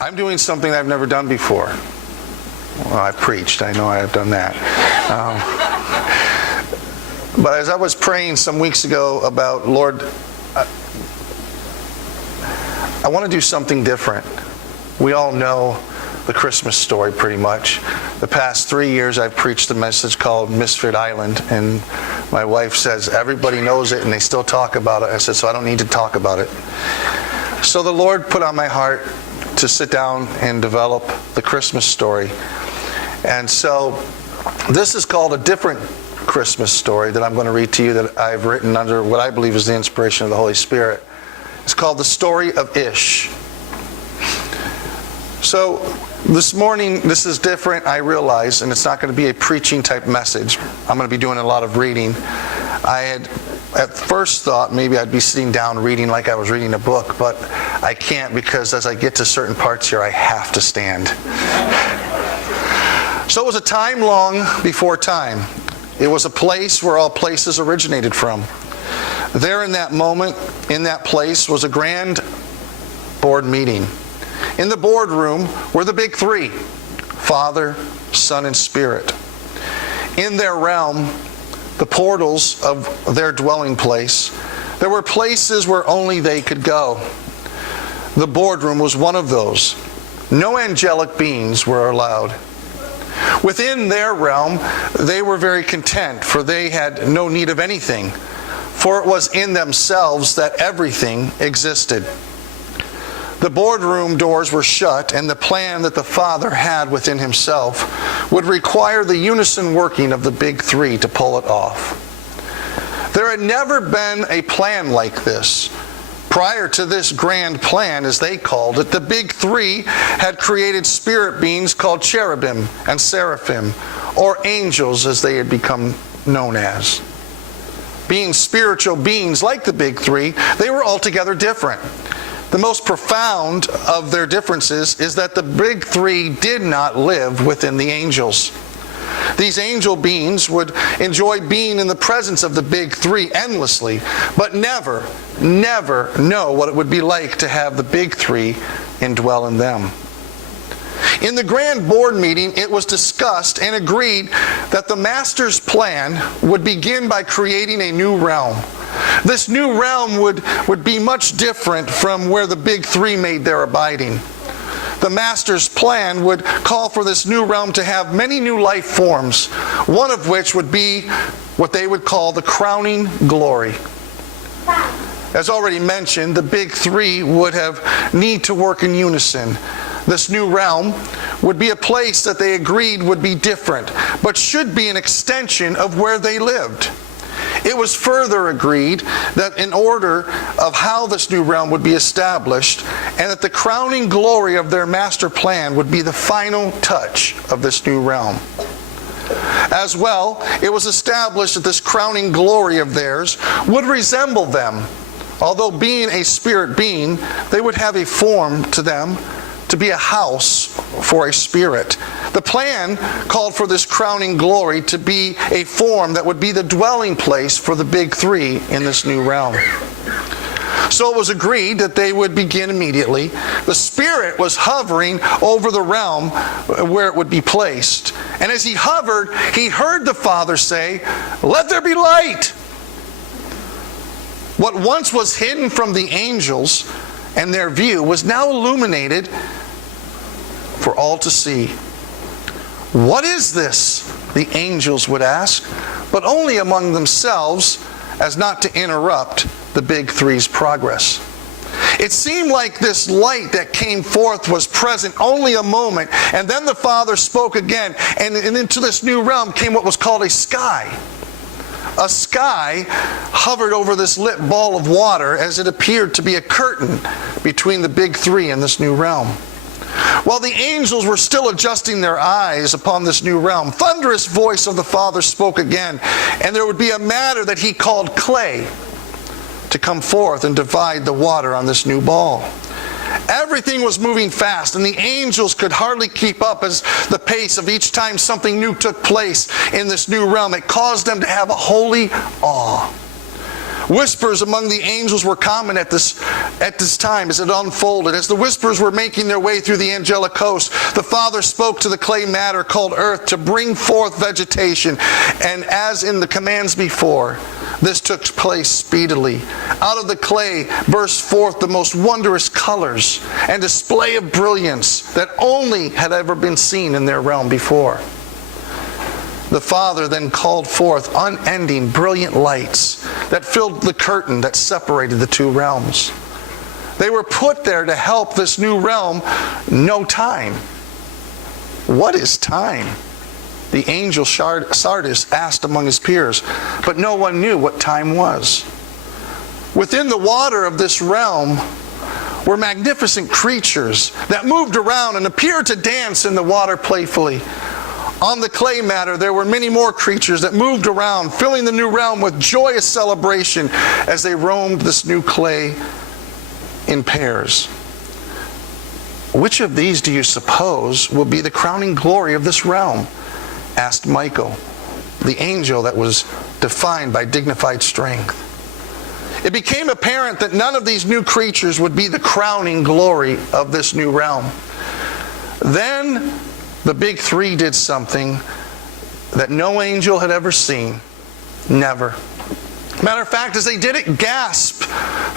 I'm doing something I've never done before. Well, I've preached. I know I have done that. But as I was praying some weeks ago about, Lord, I want to do something different. We all know the Christmas story pretty much. The past 3 years I've preached a message called Misfit Island, and my wife says everybody knows it and they still talk about it. I said, so I don't need to talk about it. So the Lord put on my heart to sit down and develop the Christmas story. And so this is called a different Christmas story that I'm going to read to you, that I've written under what I believe is the inspiration of the Holy Spirit. It's called The Story of Ish. So this morning, this is different, I realize, and it's not going to be a preaching type message. I'm going to be doing a lot of reading. I had at first thought maybe I'd be sitting down reading like I was reading a book, but I can't, because as I get to certain parts here, I have to stand. So it was a time long before time. It was a place where all places originated from. There in that moment, in that place, was a grand board meeting. In the boardroom were the big three: Father, Son, and Spirit. In their realm, the portals of their dwelling place, there were places where only they could go. The boardroom was one of those. No angelic beings were allowed. Within their realm, they were very content, for they had no need of anything, for it was in themselves that everything existed. The boardroom doors were shut, and the plan that the Father had within himself would require the unison working of the big three to pull it off. There had never been a plan like this. Prior to this grand plan, as they called it, the big three had created spirit beings called cherubim and seraphim, or angels as they had become known as. Being spiritual beings like the big three, they were altogether different. The most profound of their differences is that the big three did not live within the angels. These angel beings would enjoy being in the presence of the big three endlessly, but never know what it would be like to have the big three indwell in them. In the grand board meeting, it was discussed and agreed that the Master's plan would begin by creating a new realm. This new realm would be much different from where the big three made their abiding. The Master's plan would call for this new realm to have many new life forms, one of which would be what they would call the crowning glory. As already mentioned, the big three would have need to work in unison. This new realm would be a place that they agreed would be different, but should be an extension of where they lived. It was further agreed that in order of how this new realm would be established, and that the crowning glory of their master plan would be the final touch of this new realm. As well, it was established that this crowning glory of theirs would resemble them. Although being a spirit being, they would have a form to them to be a house for a spirit. The plan called for this crowning glory to be a form that would be the dwelling place for the big three in this new realm. So it was agreed that they would begin immediately. The Spirit was hovering over the realm where it would be placed. And as he hovered, he heard the Father say, "Let there be light." What once was hidden from the angels and their view was now illuminated for all to see. "What is this?" the angels would ask, but only among themselves, as not to interrupt the big three's progress. It seemed like this light that came forth was present only a moment, and then the Father spoke again, and into this new realm came what was called a sky. A sky hovered over this lit ball of water, as it appeared to be a curtain between the big three and this new realm. While the angels were still adjusting their eyes upon this new realm, thunderous voice of the Father spoke again, and there would be a matter that he called clay to come forth and divide the water on this new ball. Everything was moving fast, and the angels could hardly keep up as the pace of each time something new took place in this new realm. It caused them to have a holy awe. Whispers among the angels were common at this time as it unfolded. As the whispers were making their way through the angelic host, the Father spoke to the clay matter called earth to bring forth vegetation. And as in the commands before, this took place speedily. Out of the clay burst forth the most wondrous colors and display of brilliance that only had ever been seen in their realm before. The Father then called forth unending brilliant lights that filled the curtain that separated the two realms. They were put there to help this new realm know time. What is time? The angel Sardis asked among his peers, but no one knew what time was. Within the water of this realm were magnificent creatures that moved around and appeared to dance in the water playfully. On the clay matter, there were many more creatures that moved around, filling the new realm with joyous celebration as they roamed this new clay in pairs. Which of these do you suppose will be the crowning glory of this realm? Asked Michael, the angel that was defined by dignified strength. It became apparent that none of these new creatures would be the crowning glory of this new realm. Then the big three did something that no angel had ever seen. Never. Matter of fact, as they did it, gasp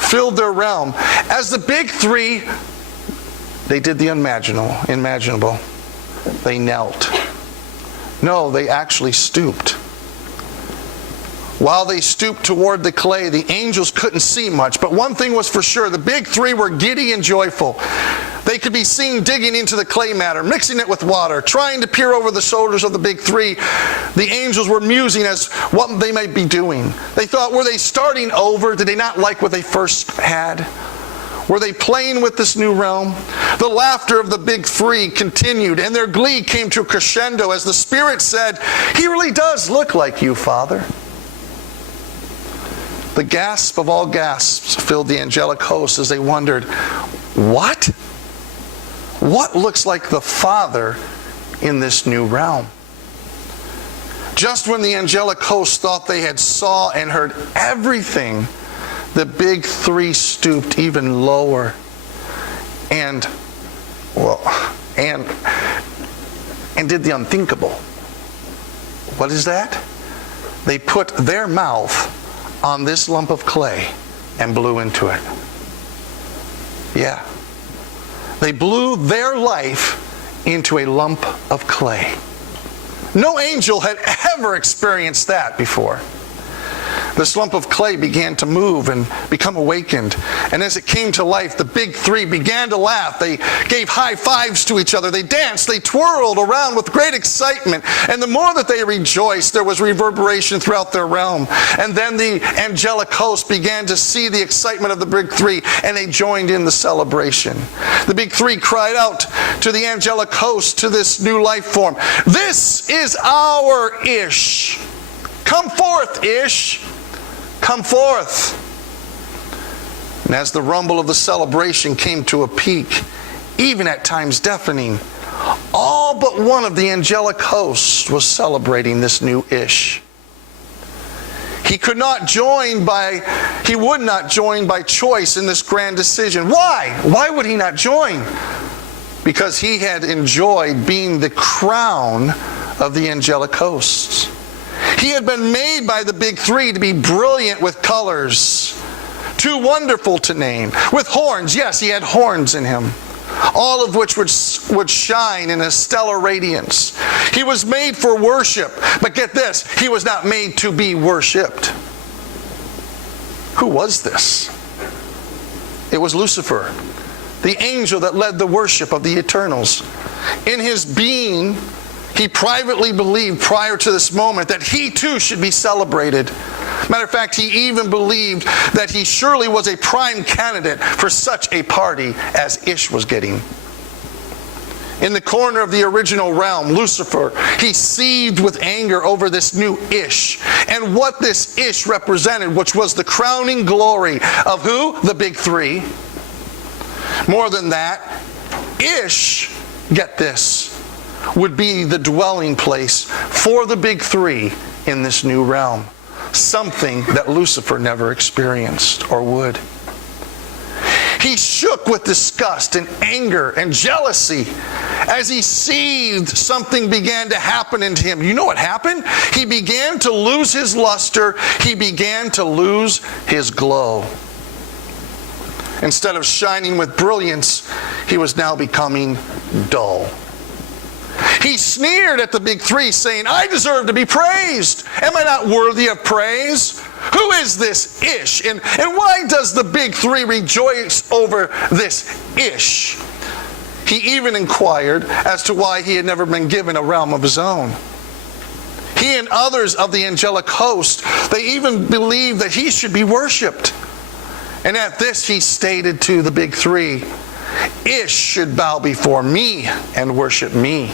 filled their realm. As the big three, they did the unimaginable. They knelt. No, they actually stooped. While they stooped toward the clay, the angels couldn't see much, but one thing was for sure, the big three were giddy and joyful. They could be seen digging into the clay matter, mixing it with water, trying to peer over the shoulders of the big three. The angels were musing as what they might be doing. They thought, were they starting over? Did they not like what they first had? Were they playing with this new realm? The laughter of the big three continued, and their glee came to a crescendo as the Spirit said, "He really does look like you, Father." The gasp of all gasps filled the angelic host as they wondered, what? What looks like the Father in this new realm? Just when the angelic host thought they had saw and heard everything, the big three stooped even lower and did the unthinkable. What is that? They put their mouth on this lump of clay and blew into it. Yeah. They blew their life into a lump of clay. No angel had ever experienced that before. This lump of clay began to move and become awakened. And as it came to life, the big three began to laugh. They gave high fives to each other. They danced. They twirled around with great excitement. And the more that they rejoiced, there was reverberation throughout their realm. And then the angelic host began to see the excitement of the big three, and they joined in the celebration. The big three cried out to the angelic host, to this new life form, "This is our Ish. Come forth, Ish. Come forth." And as the rumble of the celebration came to a peak, even at times deafening, all but one of the angelic hosts was celebrating this new Ish. He would not join by choice in this grand decision. Why? Why would he not join? Because he had enjoyed being the crown of the angelic hosts. He had been made by the big three to be brilliant with colors, too wonderful to name, with horns. Yes, he had horns in him, all of which would shine in a stellar radiance. He was made for worship, but get this, he was not made to be worshipped. Who was this? It was Lucifer, the angel that led the worship of the Eternals. In his being, he privately believed prior to this moment that he too should be celebrated. Matter of fact, he even believed that he surely was a prime candidate for such a party as Ish was getting. In the corner of the original realm, Lucifer, he seethed with anger over this new Ish and what this Ish represented, which was the crowning glory of who? The big three. More than that, Ish, get this, would be the dwelling place for the big three in this new realm. something that Lucifer never experienced or would. He shook with disgust and anger and jealousy as he seethed. Something began to happen into him. You know what happened? He began to lose his luster. He began to lose his glow. Instead of shining with brilliance, he was now becoming dull. He sneered at the big three, saying, I deserve to be praised. Am I not worthy of praise? Who is this Ish? And why does the big three rejoice over this Ish? He even inquired as to why he had never been given a realm of his own. He and others of the angelic host, they even believed that he should be worshipped. And at this he stated to the big three, Ish should bow before me and worship me.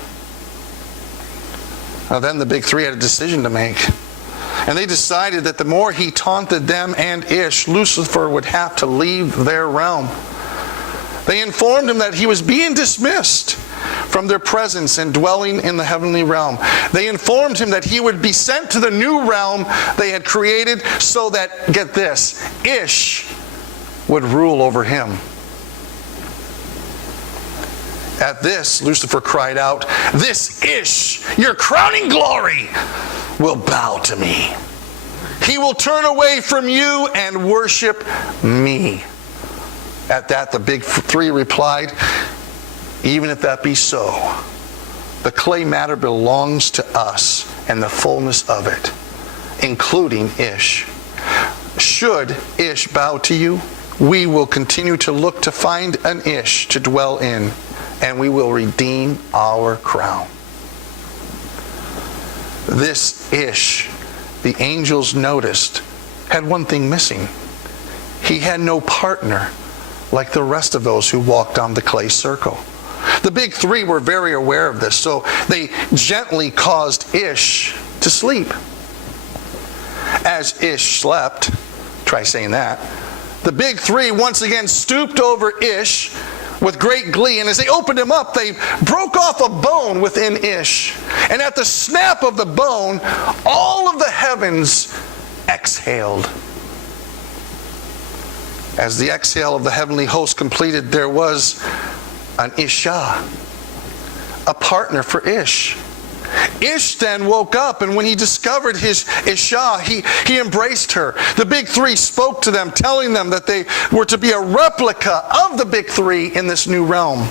Now then the big three had a decision to make. And they decided that the more he taunted them and Ish, Lucifer would have to leave their realm. They informed him that he was being dismissed from their presence and dwelling in the heavenly realm. They informed him that he would be sent to the new realm they had created so that, get this, Ish would rule over him. At this, Lucifer cried out, this Ish, your crowning glory, will bow to me. He will turn away from you and worship me. At that, the big three replied, even if that be so, the clay matter belongs to us and the fullness of it, including Ish. Should Ish bow to you, we will continue to look to find an Ish to dwell in, and we will redeem our crown. This Ish, the angels noticed, had one thing missing. He had no partner like the rest of those who walked on the clay circle. The big three were very aware of this, so they gently caused Ish to sleep. As Ish slept, try saying that, the big three once again stooped over Ish with great glee, and as they opened him up, they broke off a bone within Ish. And at the snap of the bone, all of the heavens exhaled. As the exhale of the heavenly host completed, there was an Isha, a partner for Ish. Ish then woke up, and when he discovered his Isha, he embraced her. The big three spoke to them, telling them that they were to be a replica of the big three in this new realm.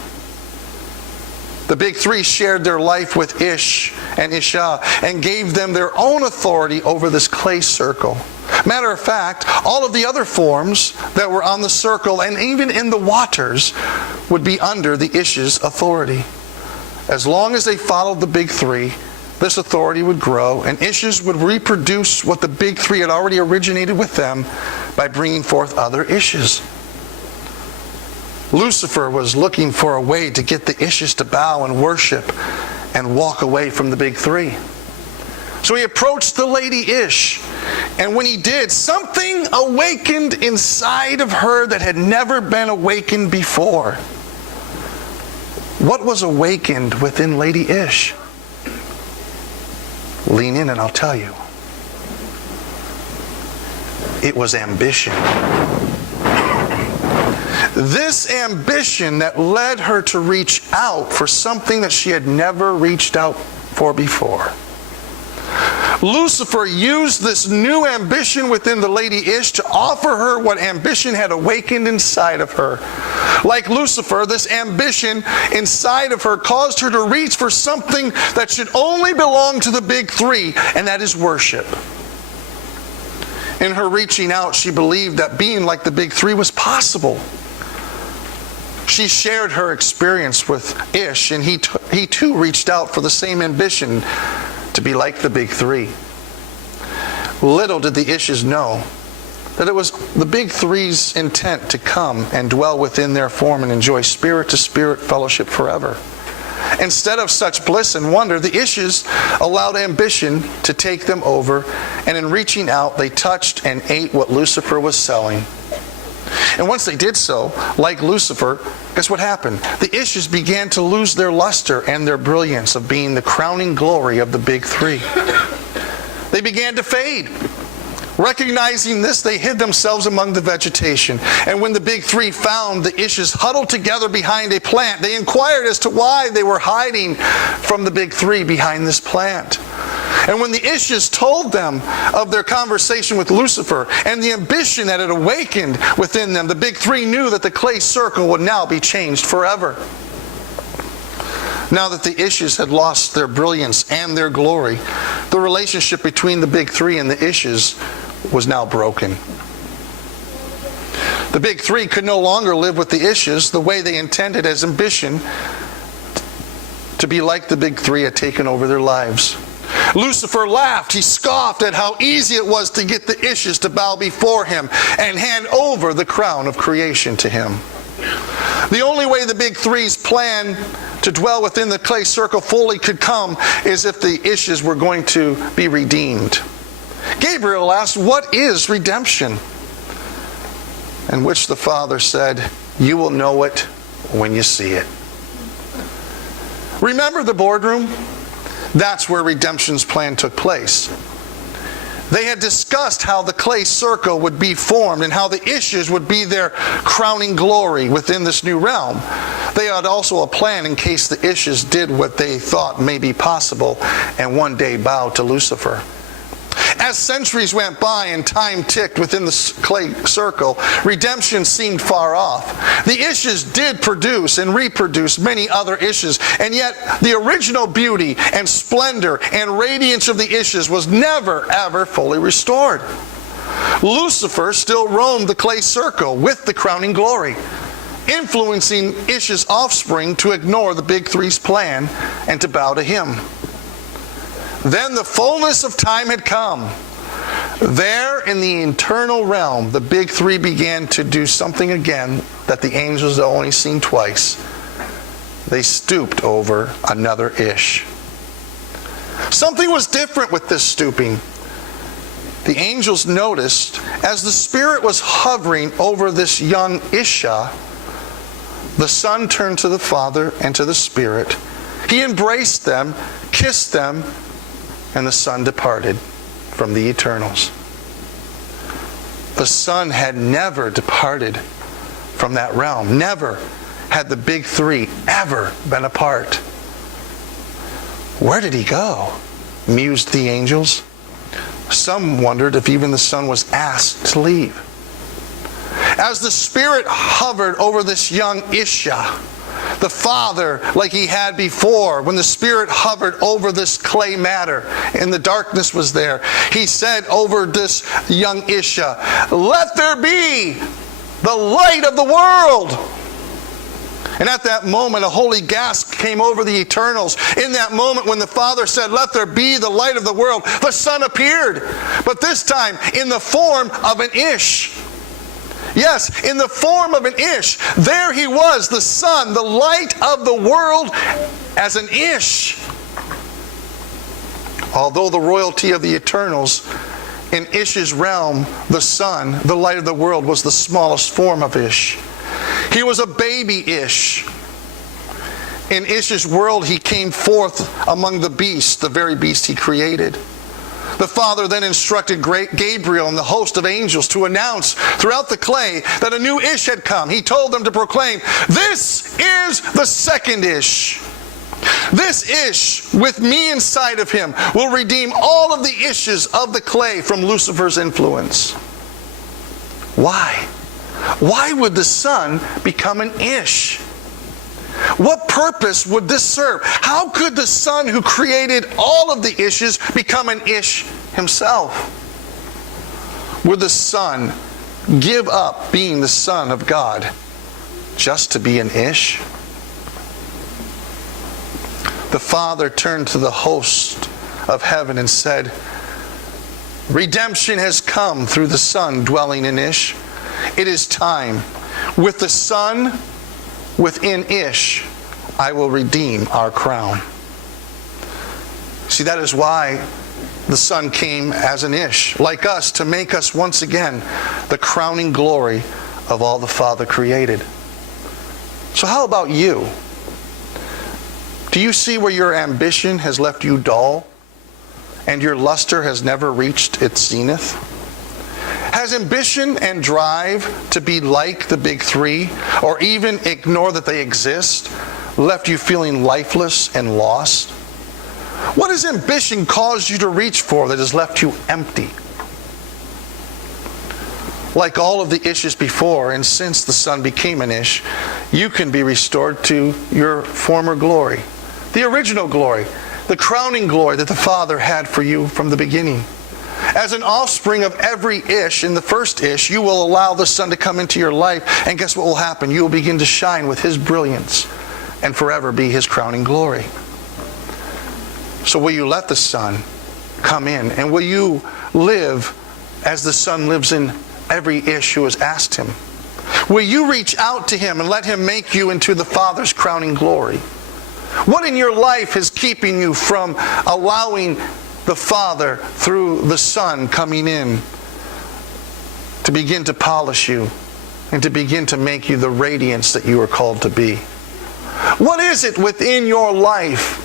The big three shared their life with Ish and Isha and gave them their own authority over this clay circle. Matter of fact, all of the other forms that were on the circle and even in the waters would be under the Ish's authority. As long as they followed the big three, this authority would grow, and Ishes would reproduce what the big three had already originated with them by bringing forth other Ishes. Lucifer was looking for a way to get the Ishes to bow and worship and walk away from the big three. So he approached the lady Ish, and when he did, something awakened inside of her that had never been awakened before. What was awakened within Lady Ish? Lean in and I'll tell you. It was ambition. This ambition that led her to reach out for something that she had never reached out for before. Lucifer used this new ambition within the lady Ish to offer her what ambition had awakened inside of her. Like Lucifer, this ambition inside of her caused her to reach for something that should only belong to the big three, and that is worship. In her reaching out, she believed that being like the big three was possible. She shared her experience with Ish, and he too reached out for the same ambition, to be like the big three. Little did the Ishes know that it was the big three's intent to come and dwell within their form and enjoy spirit-to-spirit fellowship forever. Instead of such bliss and wonder, the Ishes allowed ambition to take them over, and in reaching out, they touched and ate what Lucifer was selling. And once they did so, like Lucifer, guess what happened? The Ishes began to lose their luster and their brilliance of being the crowning glory of the big three. They began to fade. Recognizing this, they hid themselves among the vegetation. And when the big three found the Ishes huddled together behind a plant, they inquired as to why they were hiding from the big three behind this plant. And when the Ishes told them of their conversation with Lucifer and the ambition that had awakened within them, the big three knew that the clay circle would now be changed forever. Now that the Ishes had lost their brilliance and their glory, the relationship between the big three and the Ishes was now broken. The big three could no longer live with the Ishes the way they intended, as ambition to be like the big three had taken over their lives. Lucifer laughed. He scoffed at how easy it was to get the Ishes to bow before him and hand over the crown of creation to him. The only way the big three's plan to dwell within the clay circle fully could come is if the Ishes were going to be redeemed. Gabriel asked, "What is redemption?" And which the Father said, "You will know it when you see it." Remember the boardroom? That's where redemption's plan took place. They had discussed how the clay circle would be formed and how the Ishes would be their crowning glory within this new realm. They had also a plan in case the Ishes did what they thought may be possible and one day bow to Lucifer. As centuries went by and time ticked within the clay circle, redemption seemed far off. The Ishes did produce and reproduce many other Ishes, and yet the original beauty and splendor and radiance of the Ishes was never, ever fully restored. Lucifer still roamed the clay circle with the crowning glory, influencing Ish's offspring to ignore the big three's plan and to bow to him. Then the fullness of time had come. There in the eternal realm, the big three began to do something again that the angels had only seen twice. They stooped over another Ish. Something was different with this stooping. The angels noticed as the Spirit was hovering over this young Isha, the Son turned to the Father and to the Spirit. He embraced them, kissed them, and the Son departed from the eternals. The Son had never departed from that realm. Never had the big three ever been apart. Where did he go? Mused the angels. Some wondered if even the Son was asked to leave. As the Spirit hovered over this young Isha, the Father, like he had before, when the Spirit hovered over this clay matter and the darkness was there, he said over this young Isha, "Let there be the light of the world." And at that moment, a holy gasp came over the eternals. In that moment when the Father said, "Let there be the light of the world," the Son appeared, but this time in the form of an Ish. Yes, in the form of an Ish. There he was, the Son, the light of the world, as an Ish. Although the royalty of the eternals, in Ish's realm, the Son, the light of the world, was the smallest form of Ish. He was a baby Ish. In Ish's world, he came forth among the beasts, the very beast he created. The Father then instructed Gabriel and the host of angels to announce throughout the clay that a new Ish had come. He told them to proclaim, "This is the second Ish. This Ish, with me inside of him, will redeem all of the Ishes of the clay from Lucifer's influence." Why? Why would the Son become an Ish? What purpose would this serve? How could the Son who created all of the Ishes become an Ish himself? Would the Son give up being the Son of God just to be an Ish? The Father turned to the host of heaven and said, "Redemption has come through the Son dwelling in Ish. It is time. With the Son within Ish, I will redeem our crown." See, that is why the Son came as an Ish, like us, to make us once again the crowning glory of all the Father created. So how about you? Do you see where your ambition has left you dull and your luster has never reached its zenith? Has ambition and drive to be like the big three, or even ignore that they exist, left you feeling lifeless and lost? What has ambition caused you to reach for that has left you empty? Like all of the issues before, and since the Son became an ish, you can be restored to your former glory, the original glory, the crowning glory that the Father had for you from the beginning. As an offspring of every ish, in the first ish, you will allow the Son to come into your life, and guess what will happen? You will begin to shine with His brilliance and forever be His crowning glory. So will you let the Son come in, and will you live as the Son lives in every ish who has asked Him? Will you reach out to Him and let Him make you into the Father's crowning glory? What in your life is keeping you from allowing the Father, through the Son coming in, to begin to polish you and to begin to make you the radiance that you are called to be? What is it within your life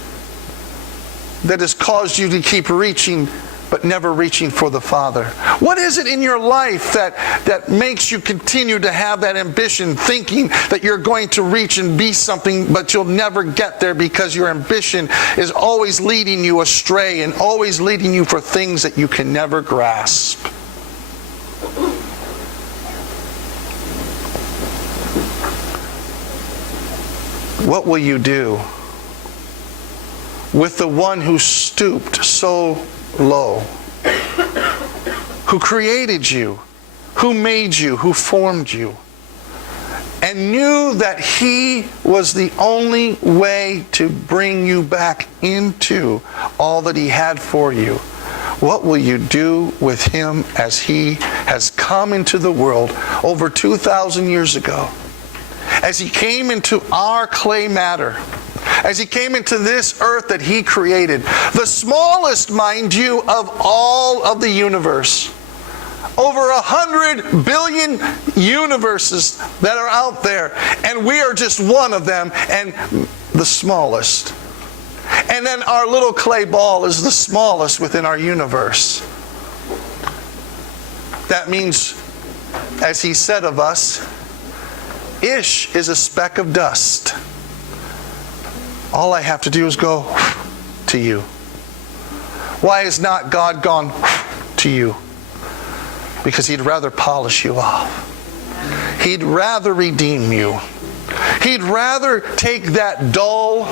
that has caused you to keep reaching but never reaching for the Father? What is it in your life that makes you continue to have that ambition, thinking that you're going to reach and be something, but you'll never get there because your ambition is always leading you astray and always leading you for things that you can never grasp? What will you do with the one who stooped so low, who created you, who made you, who formed you, and knew that He was the only way to bring you back into all that He had for you? What will you do with Him as He has come into the world over 2,000 years ago? As He came into our clay matter, as He came into this earth that He created, the smallest, mind you, of all of the universe. Over 100 billion universes that are out there, and we are just one of them, and the smallest. And then our little clay ball is the smallest within our universe. That means, as He said of us, Ish is a speck of dust. All I have to do is go to you. Why has not God gone to you? Because He'd rather polish you off. He'd rather redeem you. He'd rather take that dull,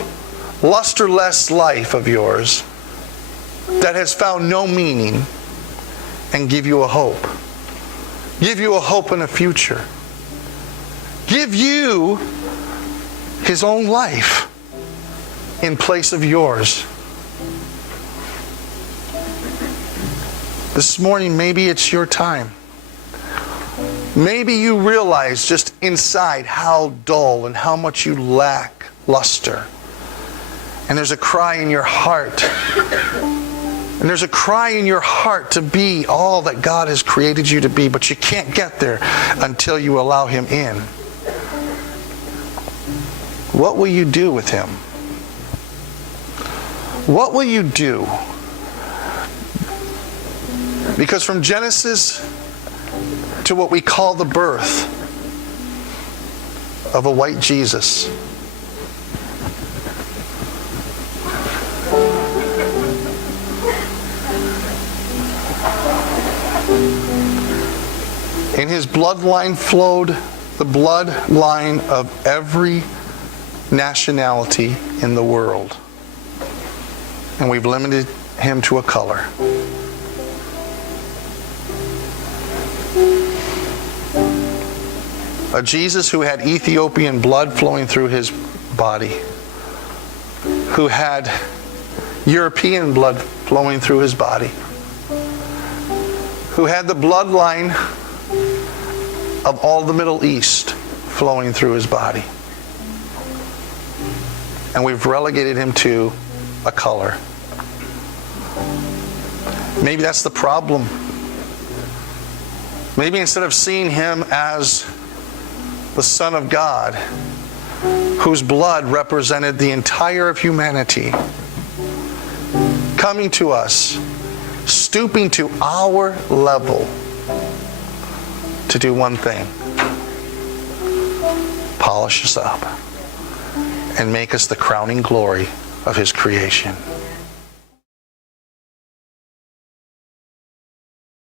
lusterless life of yours that has found no meaning and give you a hope. Give you a hope and a future. Give you His own life in place of yours. This morning, maybe it's your time. Maybe you realize just inside how dull and how much you lack luster. And there's a cry in your heart. And there's a cry in your heart to be all that God has created you to be, but you can't get there until you allow Him in. What will you do with Him? What will you do? Because from Genesis to what we call the birth of a white Jesus, in His bloodline flowed the bloodline of every nationality in the world. And we've limited Him to a color. A Jesus who had Ethiopian blood flowing through His body, who had European blood flowing through His body, who had the bloodline of all the Middle East flowing through His body. And we've relegated Him to a color. Maybe that's the problem. Maybe instead of seeing Him as the Son of God, whose blood represented the entire of humanity, coming to us, stooping to our level, to do one thing: polish us up and make us the crowning glory of His creation.